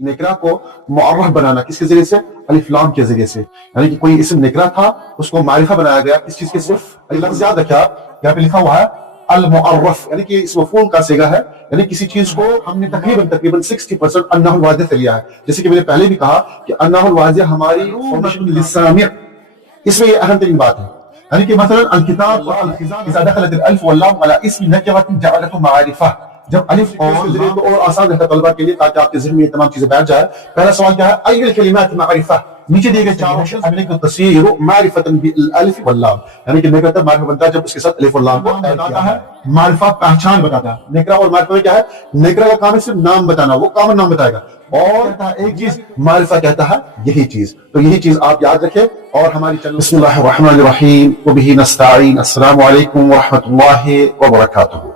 نکرا کو معرف بنانا کس کے ذریعے سے؟ الف لام کے ذریعے سے، یعنی کہ کوئی اسم نکرا تھا اس کو معرفہ بنایا گیا کس چیز کے صرف لفظ یاد رکھا یہاں پہ لکھا ہوا ہے المعرف، یعنی کہ اس مفعول کا صیغہ ہے، یعنی کسی چیز کو ہم نے تقریباً 60% انہ الواضح سے لیا ہے، جیسے کہ میں نے پہلے بھی کہا کہ انہ الواضح ہماری للسامع، اس میں یہ اہم ترین بات ہے، یعنی کہ مثلا الکتاب والخزان اذا دخلت الالف واللام على اسم نکرة جعلته معرفہ، جب الف اور آسان رہتا طلبہ کے لیے تاکہ آپ کے ذہن میں یہ تمام چیزیں بیٹھ جائے۔ پہلا سوال کیا ہے؟ ای الکلمات معرفہ، نیچے دیے گئے چاروں شخص امنے کو تصویر معرفۃ بالالف واللام، یعنی کہ نکرہ معرفہ بنتا ہے جب اس کے ساتھ الف واللام کو بتاتا ہے، معرفہ پہچان بتاتا ہے۔ نکرہ اور معرفہ میں کیا ہے؟ نکرہ کا کام ہے صرف نام بتانا، وہ کامن نام بتائے گا، اور ایک چیز معرفہ کہتا ہے یہی چیز، تو یہی چیز آپ یاد رکھیں۔ اور ہماری چینل بسم اللہ الرحمن الرحیم وبہ نستعین، السلام علیکم ورحمۃ اللہ وبرکاتہ۔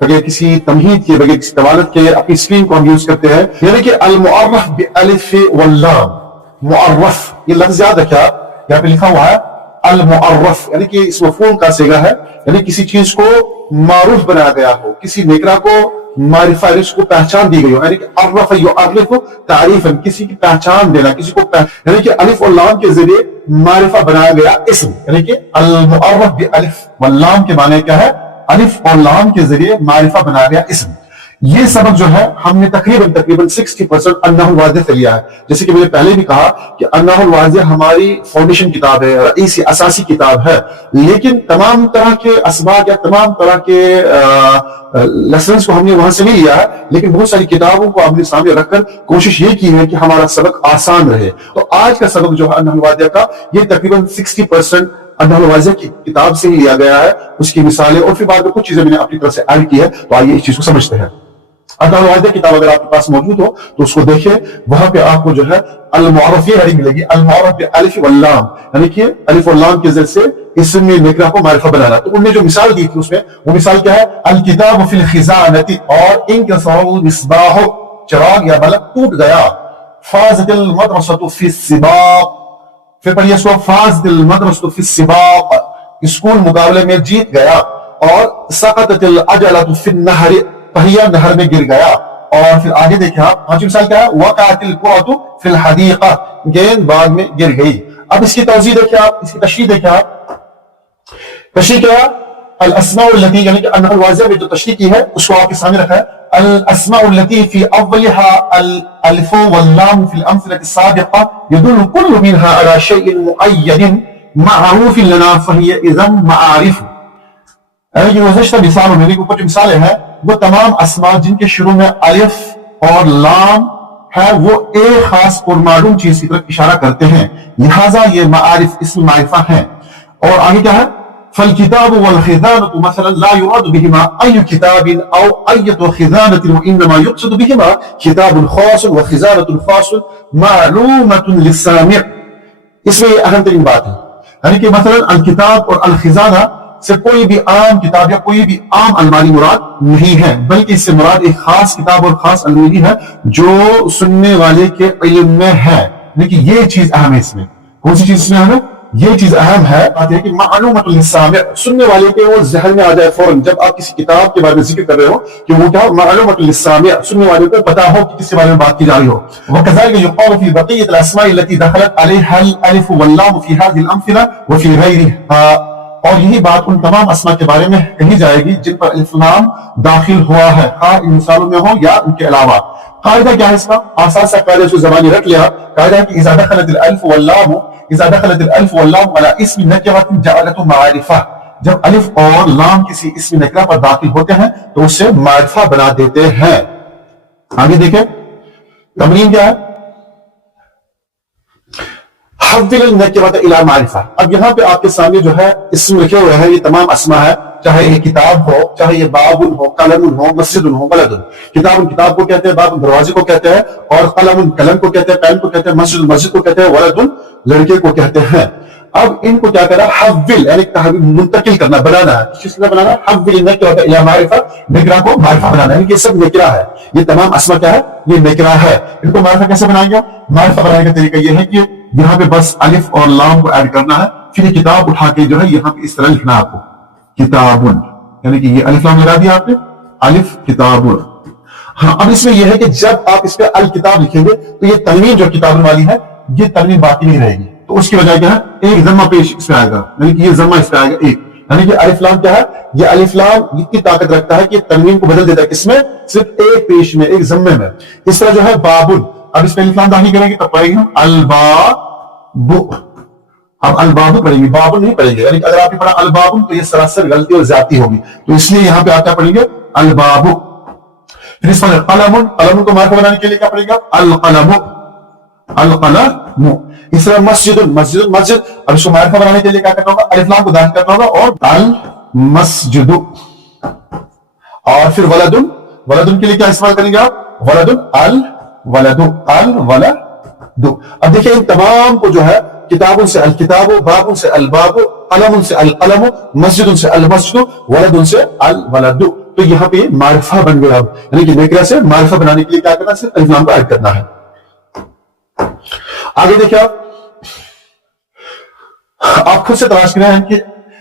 بغیر کسی تمہید کے، بغیر کسی طوالت کے اپنی اسکرین کو ہم یوز کرتے ہیں، یعنی کہ المعرف بالالف واللام، معرف یہ لفظ یاد رکھا یہاں پہ لکھا ہوا ہے المعرف، یعنی کہ اس مفعول کا صیغہ ہے، یعنی کسی چیز کو معروف بنایا گیا ہو، کسی نکرہ کو معرفہ اس کو پہچان دی گئی ہو، یعنی کہ عرف یعرف تعریفا، کسی کی پہچان دینا، کسی کو یعنی کہ الف اور لام کے ذریعے معرفہ بنایا گیا اسم، یعنی کہ المعرف بالالف واللام کے معنی کیا ہے؟ الف اور لام کے ذریعے معرفہ بنایا گیا اسم۔ یہ سبق جو ہے ہم نے تقریباً 60% انہ الواضح سے لیا ہے، جیسے کہ میں نے پہلے بھی کہا کہ انہ الواضح ہماری فاؤنڈیشن کتاب ہے، رئیسی اساسی کتاب ہے، لیکن تمام طرح کے اسباق یا تمام طرح کے لیسنز کو ہم نے وہاں سے نہیں لیا ہے، لیکن بہت ساری کتابوں کو ہم نے سامنے رکھ کر کوشش یہ کی ہے کہ ہمارا سبق آسان رہے۔ تو آج کا سبق جو ہے انہ الواضح کا، یہ تقریباً 60% انہ الواضح کی کتاب سے ہی لیا گیا ہے، اس کی مثالیں اور پھر بعد میں کچھ چیزیں میں نے اپنی طرف سے ایڈ کی ہے، تو آئیے اس چیز کو سمجھتے ہیں۔ انہ الواضح کتاب اگر آپ کے پاس موجود ہو تو اس کو دیکھیں، وہاں پہ آپ کو جو ہے المعرف یہ ہیڈنگ ملے گی، المعرف بالالف واللام، یعنی کہ الف اور لام کے ذریعے سے اسم میں نکرہ کو معرفہ بنانا۔ تو انہوں نے جو مثال دی تھی اس میں وہ مثال کیا ہے؟ الکتاب فی الخزانۃ، اور انکسر المصباح، چراغ یا بلب ٹوٹ گیا، فازت المدرسۃ فی السباق، پھر پڑھیے اس کو، فازت المدرسۃ فی السباق، اسکول مقابلے میں جیت گیا، اور سقطت العجلۃ فی النہر، پہیا نہر میں گر گیا، اور پھر آگے دیکھیں آپ پانچویں مثال کیا ہے؟ وقعت الکرۃ فی الحدیقہ، گیند باغ میں گر گئی۔ اب اس کی توضیح دیکھیں آپ، اس کی تشریح دیکھیں آپ، تشریح کیا؟ الاسماء التي، یعنی کہ انہ الواضح میں جو تشریح کی ہے اس کو آپ کے سامنے رکھا ہے، الاسماء التي في اولها الالف واللام في الامثله السابقه يدل كل منها على شيء معين معروف لنا فهي اذا معارف، یعنی کہ گزشتہ مثالوں میں جو کچھ مثالیں ہیں وہ تمام اسماء جن کے شروع میں الف اور لام ہے وہ ایک خاص اور معلوم چیز کی طرف اشارہ کرتے ہیں، لہذا یہ معارف اسم معرفہ ہیں۔ اور آگے کیا ہے؟ فالکتاب والخزانة مثلا لا يراد بهما أي كتاب أو أي خزانة، وإنما يقصد بهما كتاب خاص وخزانة خاص معلومة للسامع۔ اس میں یہ اہم ترین بات ہے، یعنی کہ مثلا الکتاب اور الخزانہ سے کوئی بھی عام کتاب یا کوئی بھی عام الماری مراد نہیں ہے، بلکہ اس سے مراد ایک خاص کتاب اور خاص الماری ہے جو سننے والے کے علم میں ہے، لیکن یہ چیز اہم ہے۔ اس میں کون سی چیز اس میں اہم ہے؟ یہ چیز اہم ہے کہ معلومۃ للسامع، سننے والے کے وہ ذہن میں آ جائے فوراً جب آپ کسی کتاب کے بارے میں ذکر کر رہے ہو کہ وہ کیا معلومۃ للسامع، سننے والے کو پتا ہو کہ کس کے بارے میں بات کی جا رہی ہو۔ وكذلك يقال في بقية الأسماء التي دخلت عليها الألف واللام في هذه الأمثلة وفي غيرها، اور یہی بات ان تمام اسماء کے بارے میں کہی جائے گی جن پر الف لام داخل ہوا ہے، خواہ ان مثالوں میں ہو یا ان کے علاوہ۔ قاعدہ کیا ہے اس کا؟ آسان سا قاعدہ اس کو زبانی رکھ لیا، قاعدہ ہے کہ اذا دخلت الالف واللام، اذا دخلت الالف واللام على اسم نکرة جعلته معرفہ، جب الف اور لام کسی اسم نکرہ پر داخل ہوتے ہیں تو اسے معرفہ بنا دیتے ہیں۔ آگے دیکھیں تمرین کیا ہے؟ حول النکرة الى معرفہ۔ اب یہاں پہ آپ کے سامنے جو ہے اسم لکھے ہوئے ہیں، یہ تمام اسماء ہے، چاہے یہ کتاب ہو، چاہے یہ باب ہو، قلم ہو، مسجد ہو، بلد۔ کتاب کتاب کو کہتے ہیں، باب دروازے کو کہتے ہیں، اور قلم قلم کو کہتے ہیں، پین کو کہتے ہیں، مسجد مسجد کو کہتے ہیں، ولد لڑکے کو کہتے ہیں۔ اب ان کو کیا کرنا؟ حول، یعنی تحویل، منتقل کرنا، بنانا ہے۔ کس طرح بنانا؟ حول النکرة الى معرفہ، نکرہ کو معرفہ بنانا، یعنی کہ یہ سب نکرہ ہے، یہ تمام اسماء کیا ہے؟ یہ نکرہ ہے۔ ان کو معرفہ کیسے بنائیں گے؟ معرفہ بنانے کا طریقہ یہ ہے کہ یہاں پہ بس الف اور لام کو ایڈ کرنا ہے، پھر یہ کتاب اٹھا کے جو ہے یہاں پہ اس طرح لکھنا ہے آپ کو، کتابن، یعنی کہ یہ الف لام لگا دیا آپ نے، الف کتاب. ہاں اب اس میں یہ ہے کہ جب آپ اس پہ الکتاب لکھیں گے تو یہ تنوین جو کتاب والی ہے یہ تنوین باقی نہیں رہے گی، تو اس کی وجہ کیا ہے، ایک ضمہ پیش اس پہ آئے گا، یعنی کہ یہ ضمہ اس پہ آئے گا ایک، یعنی کہ الف لام کیا ہے، یہ الف لام اتنی طاقت رکھتا ہے کہ یہ تنوین کو بدل دیتا ہے کس میں، صرف ایک پیش میں، ایک ضمے میں. اس طرح جو ہے بابن، اب اس پہ الف لام داخل کریں گے تب پڑھیں گے ہم الباب. اب الباب پڑھیں گے، بابن نہیں پڑھیں گے، یعنی کہ اگر آپ نے پڑھا البابن تو یہ سراسر غلطی اور زیادتی ہوگی، تو اس لیے یہاں پہ آپ کیا پڑھیں گے، الباب. پھر اس پر قلم، قلم کو معرفہ بنانے کے لیے کیا پڑے گا، القلم، القلم. اس طرح مسجد، مسجد، مسجد، اب اس کو معرفہ بنانے کے لیے کیا کرنا ہوگا، الف لام کو داخل کرنا ہوگا اور المسجد. اور پھر ولدن، ولدن کے لیے کیا استعمال کریں گے آپ، ولدن، الولد، الولد. اب دیکھیں ان تمام کو جو ہے کتابوں سے الکتاب، بابوں سے الباب، قلم سے القلم، مسجد سے المسجد، ولد سے الولد. تو یہاں پہ معرفہ بن گیا، یعنی کہ نیکرہ سے معرفہ بنانے کے لیے کیا کرنا ہے، صرف الف لام کو ایڈ کرنا ہے. آگے دیکھیں آپ خود سے تلاش کریں ہیں کہ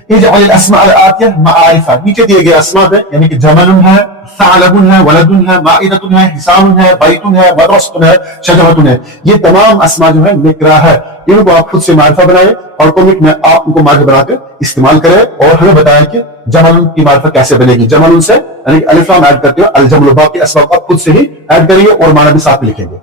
اجعل الاسماء الآتیہ معارفہ، نیچے دیے گئے اسماء ہے، یعنی کہ جمل ہے، ثعلب ہے، ولد ہے، مائدۃ ہے، حسام ہے، بیت ہے، مدرسۃ ہے، شجرۃ ہے، یہ تمام اسماء جو ہے نکرہ ہے. ان کو آپ خود سے معرفہ بنائیں اور کمنٹ میں آپ ان کو معرفہ بنا کر استعمال کریں اور ہمیں بتائیں کہ جمل کی معرفہ کیسے بنے گی. جمل سے یعنی الف لام ایڈ کرتے ہو، الجمل، باقی اسماء کو آپ خود سے ہی ایڈ کریے اور معنی بھی ساتھ لکھیں گے.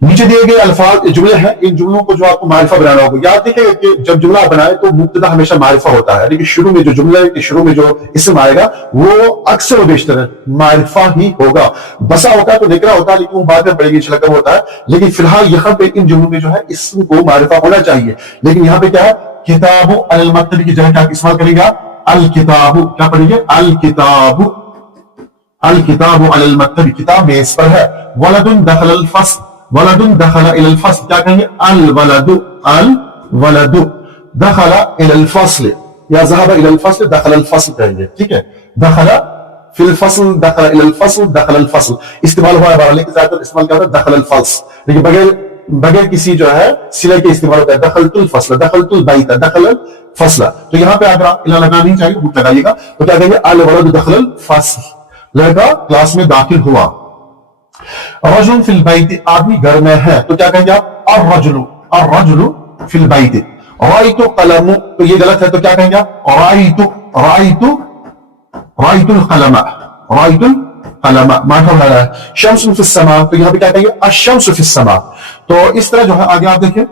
نیچے دیے گئے الفاظ جملے ہیں، ان جملوں کو جو آپ کو معرفہ بنانا ہوگا. یاد دیکھیں کہ جب جملہ بنائے تو مبتدا ہمیشہ معرفہ ہوتا ہے، یعنی کہ شروع میں جو جملے کے شروع میں جو اسم آئے گا وہ اکثر و بیشتر معرفہ ہی ہوگا. بسا ہوتا ہے تو نکرہ ہوتا ہے لیکن وہ بعد میں پڑے گی انشاءاللہ کب ہوتا ہے. لیکن فی الحال یہاں پہ ان جملوں میں جو ہے اسم کو معرفہ ہونا چاہیے. لیکن یہاں پہ کیا ہے، کتاب علی المکتب کی جگہ کیا استعمال کریں گے، الکتاب، کیا پڑھیں گے، الکتاب، الکتاب علی المکتب، کتاب میز پر ہے. ولد دخل الفصل، ولد دخل الى الفصل، کیا کہیں گے، الولد، الولد دخل الى الفصل یا ذهب الى الفصل، دخل الفصل کہیں گے. ٹھیک ہے، دخل فی الفصل، دخل الى الفصل، دخل الفصل استعمال ہوا ہے، لیکن زیادہ تر استعمال کیا ہوتا ہے دخل الفصل، لیکن بغیر کسی جو ہے صلہ کے استعمال ہوتا ہے دخلت الفصل، دخلت البیت، دخل الفصل. تو یہاں پہ اگر الہ لگانا نہیں چاہیے بوت لگائیے گا، تو کیا کہیں گے، الولد دخل الفصل، لڑکا کلاس میں داخل ہوا. رجل فی البیت، آدمی گھر میں ہے، تو کیا کہیں گے آپ، الرجل، الرجل فی البیت. رأیت قلم، تو یہ غلط ہے، تو کیا کہیں گے آپ، رأیت، رأیت، رأیت القلم، رأیت القلم، معرفہ بنا رہا ہے. شمس فی السماء، تو یہاں پہ کیا کہیں گے، الشمس فی السماء. تو اس طرح جو ہے آگے آپ دیکھیں،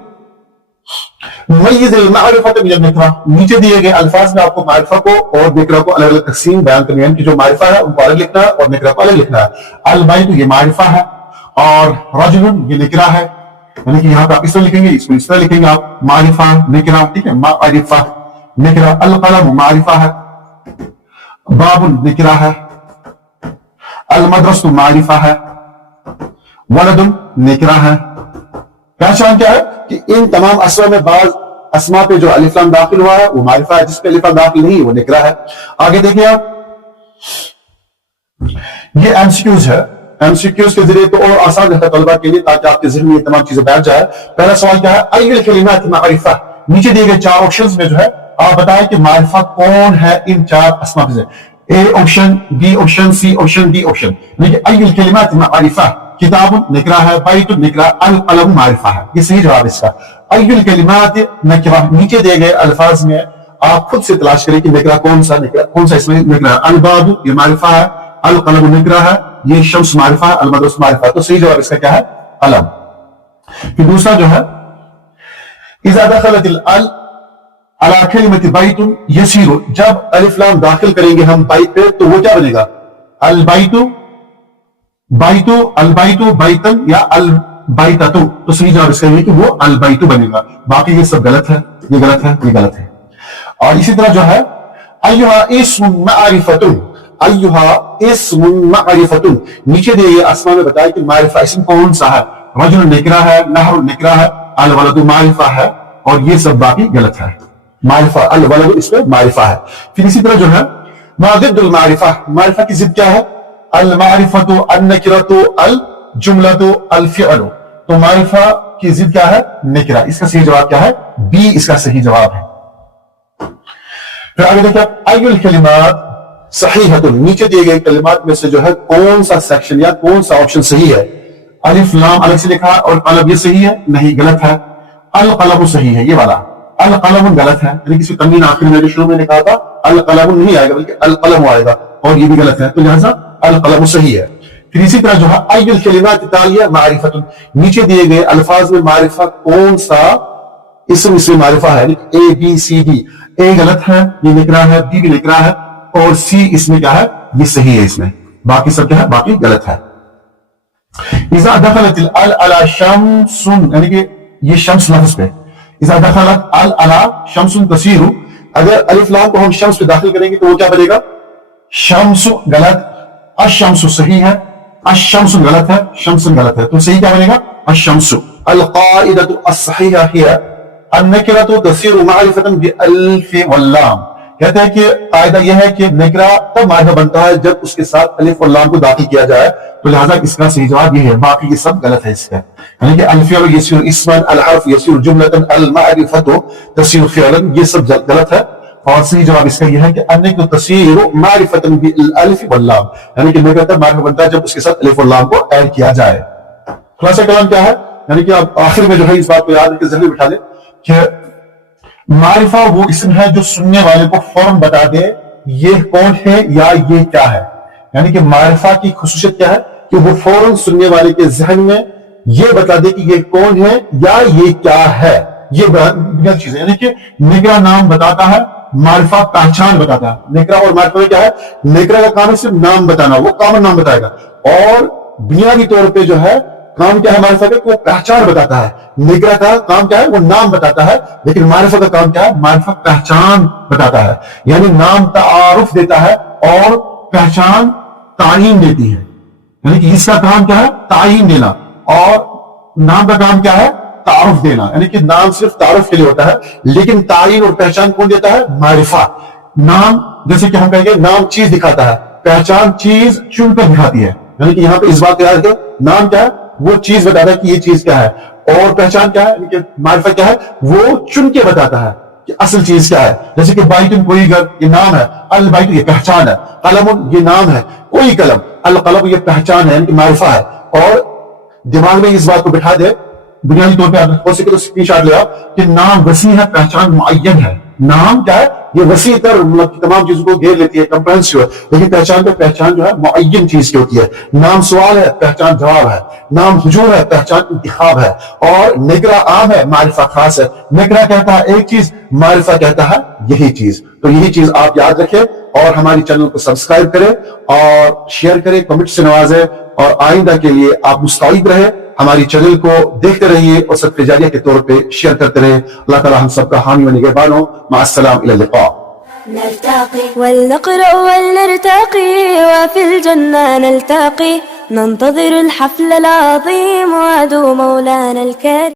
میز المعرفۃ من النکرہ، نیچے دیے گئے الفاظ میں آپ کو معرفہ کو اور نکرہ کو الگ الگ تقسیم بیان کرنی ہے، کہ جو معرفہ ہے ان کو الگ لکھنا ہے اور نکرہ کو الگ لکھنا ہے. البیت یہ معرفہ ہے اور رجل یہ نکرہ ہے، یعنی کہ یہاں پہ آپ اس طرح لکھیں گے، اس کو اس طرح لکھیں گے آپ، معرفہ نکرہ. ٹھیک ہے، معرفہ نکرہ. القلم معرفہ ہے، باب نکرہ ہے، المدرسہ معرفہ ہے، ولد نکرہ ہے. پہچان کیا ہے کہ ان تمام اسماء میں بعض اسماء پہ جو الف لام داخل ہوا ہے وہ معرفہ ہے، جس پہ الف لام داخل نہیں وہ نکرہ ہے. آگے دیکھیں آپ، یہ ایم سی کیوز ہے. ایم سی کیوز کے ذریعے تو اور آسان رہتا ہے طلبہ کے لیے تاکہ آپ کے ذہن میں یہ تمام چیزیں بیٹھ جائے. پہلا سوال کیا ہے، ای الکلمات معرفہ. نیچے دیے گئے چار آپشنز میں جو ہے آپ بتائیں کہ معرفہ کون ہے ان چار اسماء میں سے. A option, B option, C option, D option. لیکن ای الکلمات معرفہ، کتاب نکرہ ہے، بیت نکرہ، القلم معرفہ ہے. یہ صحیح جواب اس کا. ای الکلمات نکرہ، نیچے دیے گئے الفاظ میں آپ خود سے تلاش کریں کہ نکرہ کون سا، نکرہ کون سا اس میں نکرہ ہے. الباب یہ معرفہ ہے، القلم نکرہ ہے، یہ شمس معرفہ ہے، المدرسہ معرفہ ہے. تو صحیح جواب اس کا کیا ہے، قلم. پھر دوسرا جو ہے، اذا دخلت الال على کلمۃ بیت یسیر، جب الف لام داخل کریں گے ہم بیت پہ تو وہ کیا بنے گا، البیت، بیت، البیت بیتن یا البیتۃ. تو صحیح جواب اس کا یہ کہ وہ البیت بنے گا. باقی یہ سب غلط ہے، یہ غلط ہے، یہ غلط ہے. اور اسی طرح جو ہے، ایھا اسم معرفۃ، ایھا اسم معرفۃ، نیچے دیے یہ اسماء میں بتایا کہ معرفہ اسم کون سا ہے. رجل نکرہ ہے، نہر نکرہ ہے، الولد معرفہ ہے، اور یہ سب باقی غلط ہے. معرفہ الولد اس پہ معرفہ ہے. پھر اسی طرح جو ہے، ما ضد المعرفہ، معرفہ کی ضد کیا ہے، المعرفۃ، النکرۃ، الجملۃ، الفعل. تو معرفہ کی ضد کیا ہے، نکرہ. اس کا صحیح جواب کیا ہے، بی اس کا صحیح جواب ہے. پھر آگے دیکھیں ای الکلمات صحیحۃ، نیچے دیے گئے کلمات میں سے جو ہے کون سا سیکشن یا کون سا آپشن صحیح ہے؟ الف لام الگ سے لکھا اور قلم یہ صحیح ہے؟ نہیں، غلط ہے۔ القلم صحیح ہے، یہ والا القلم غلط ہے، یعنی کسی تنوین آخر میں جو شروع میں لکھا تھا القلم نہیں آئے گا بلکہ القلم آئے گا، اور یہ بھی غلط ہے، تو لہذا القلم صحیح ہے۔ پھر اسی طرح جو ہے ای الکلمات التالیہ معرفۃ، نیچے دیے گئے الفاظ میں معرفہ کون سا اسم معرفہ ہے؟ اے بی سی ڈی، اے غلط ہے، یہ نکرا ہے، بی بھی نکرا ہے، اور سی اس میں کیا ہے؟ یہ صحیح ہے، اس میں باقی سب کیا ہے؟ باقی غلط ہے۔ اذا دخلت ال علی شمس، یعنی کہ یہ شمس لفظ پہ اذا دخلت ال علی شمس تسیر، اگر الف لام کو ہم شمس پہ داخل کریں گے تو وہ کیا بنے گا؟ شمس غلط، الشمس صحیح ہے، الشمس غلط ہے، شمس غلط ہے، تو صحیح کیا بنے گا؟ الشمس۔ القاعدۃ الصحیحہ ہی النکرۃ تصیر معرفۃ بالالف واللام، کہتے ہیں کہ قاعدہ یہ ہے کہ نکرہ تب معرفہ بنتا ہے جب اس کے ساتھ الف اور لام کو داخل کیا جائے، تو لہذا اس کا صحیح جواب یہ ہے، باقی یہ سب غلط ہے اس کا، یعنی کہ الفعل یصیر اسما، الحرف یصیر جملۃ، المعرفۃ تصیر فعلا، یہ سب غلط ہے، اور صحیح جواب اس کا یہ ہے کہ النکرۃ تصیر معرفۃ بالالف واللام، یعنی کہ نکرہ تب معرفہ بنتا ہے جب اس کے ساتھ الف اور لام کو ایڈ کیا جائے۔ خلاصہ کلام کیا ہے؟ یعنی کہ آپ آخر میں جو ہے اس بات کو یاد رکھ کے ذہن میں بٹھا لیں کہ معرفہ وہ اسم ہے جو سننے والے کو فوراً بتا دے یہ کون ہے یا یہ کیا ہے، یعنی کہ معرفہ کی خصوصیت کیا ہے کہ وہ فوراً سننے والے کے ذہن میں یہ بتا دے کہ یہ کون ہے یا یہ کیا ہے، یہ بنیادی چیز ہے۔ یعنی کہ نکرہ نام بتاتا ہے، معرفہ پہچان بتاتا ہے۔ نکرہ اور معرفہ میں کیا ہے؟ نکرہ کا کام ہے صرف نام بتانا، وہ کامن نام بتائے گا، اور بنیادی طور پہ جو ہے کام کیا ہے معرفہ کا؟ وہ پہچان بتاتا ہے۔ نکرہ کا کام کیا ہے؟ وہ نام بتاتا ہے، لیکن معرفہ کا کام کیا ہے؟ معرفہ پہچان بتاتا ہے، یعنی نام تعارف دیتا ہے اور پہچان تعین دیتی ہے، یعنی کہ اس کا کام کیا ہے؟ تعین دینا، اور نام کا کام کیا ہے؟ تعارف دینا، یعنی کہ نام صرف تعارف کے لیے ہوتا ہے، لیکن تعین اور پہچان کون دیتا ہے؟ معرفہ۔ نام جیسے کہ ہم کہیں گے نام چیز دکھاتا ہے، پہچان چیز چن کر دکھاتی ہے، یعنی کہ یہاں پہ اس بات کو یاد ہے، نام کیا ہے؟ وہ چیز بتاتا ہے کہ یہ چیز کیا ہے، اور پہچان کیا ہے؟ یعنی کہ معرفہ کیا ہے؟ وہ چن کے بتاتا ہے کہ اصل چیز کیا ہے۔ جیسے کہ بائتن کوئی گھر، یہ نام ہے، البیت یہ پہچان ہے، قلم یہ نام ہے، کوئی قلم، القلم یہ پہچان ہے، یعنی کہ معرفہ ہے۔ اور دماغ میں اس بات کو بٹھا دے، بنیادی طور پہ ہو سکے تو اسکرین شاٹ لے آؤ کہ نام وسیع ہے، پہچان معین ہے۔ نام کیا ہے؟ یہ وسیع تر تمام چیزوں کو گھیر لیتی ہے، کمپرہنسو ہے، لیکن پہچان جو ہے معین چیز کی ہوتی ہے۔ نام سوال ہے، پہچان جواب ہے، نام حجور ہے، پہچان انتخاب ہے، اور نکرہ عام ہے، معرفہ خاص ہے۔ نکرہ کہتا ہے ایک چیز، معرفہ کہتا ہے یہی چیز۔ تو یہی چیز آپ یاد رکھیں، اور ہماری چینل کو سبسکرائب کریں اور شیئر کریں، کمنٹ سے نوازیں، اور آئندہ کے لیے آپ مستعد رہیں، ہماری چینل کو دیکھتے رہیے اور صدقہ جاریہ کے طور پہ شیئر کرتے رہیں۔ اللہ تعالی ہم سب کا حامی و نگہبان ہو۔ مع السلام، الى اللقاء۔ نرتقي ولنقرأ ولنرتقي وفي الجنة نلتقي، ننتظر الحفل العظيم وعدو مولانا الكريم.